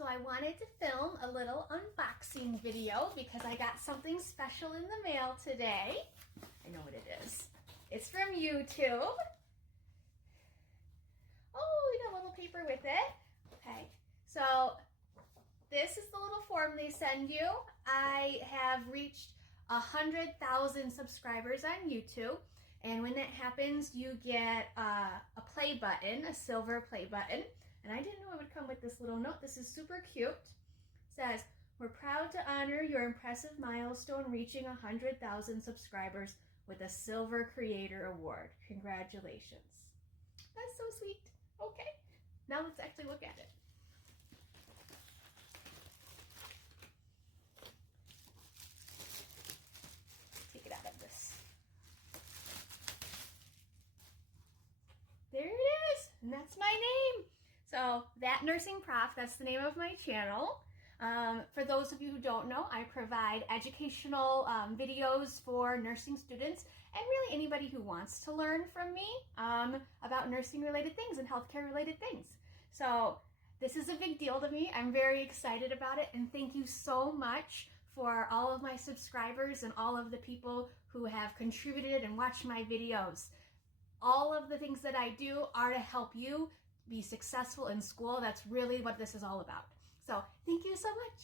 So I wanted to film a little unboxing video because I got something special in the mail today. I know what it is. It's from YouTube. Oh, we got a little paper with it. Okay, so this is the little form they send you. I have reached 100,000 subscribers on YouTube. And when that happens, you get a play button, a silver play button. And I didn't know it would come with this little note. This is super cute. It says, "We're proud to honor your impressive milestone reaching 100,000 subscribers with a Silver Creator Award. Congratulations." That's so sweet. Okay, now let's actually look at it. Take it out of this. There it is, and that's my name. So That Nursing Prof, that's the name of my channel. For those of you who don't know, I provide educational videos for nursing students and really anybody who wants to learn from me about nursing related things and healthcare related things. So this is a big deal to me. I'm very excited about it, and thank you so much for all of my subscribers and all of the people who have contributed and watched my videos. All of the things that I do are to help you be successful in school. That's really what this is all about. So thank you so much.